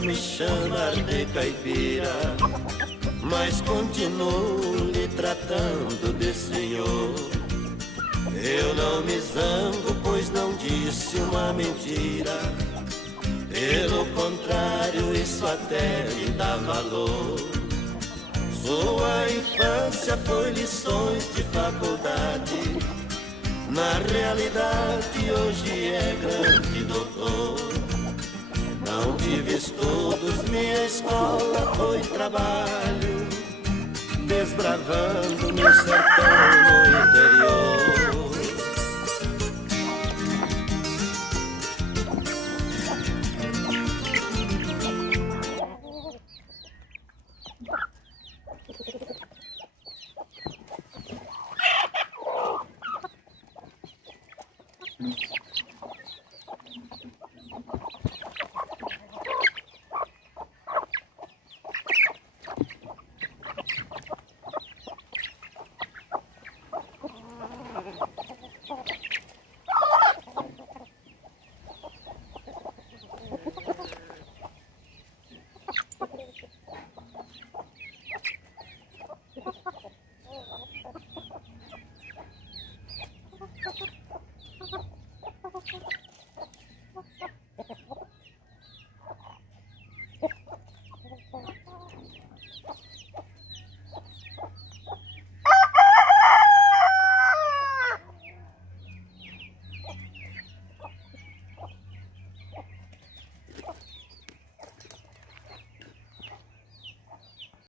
a me chamar de caipira, mas continuo lhe tratando de senhor. Eu não me zango, pois não disse uma mentira. Pelo contrário, isso até me dá valor. Sua infância foi lições de faculdade. Na realidade, hoje é grande doutor. Não tive estudos, minha escola foi trabalho, desbravando meu sertão no interior.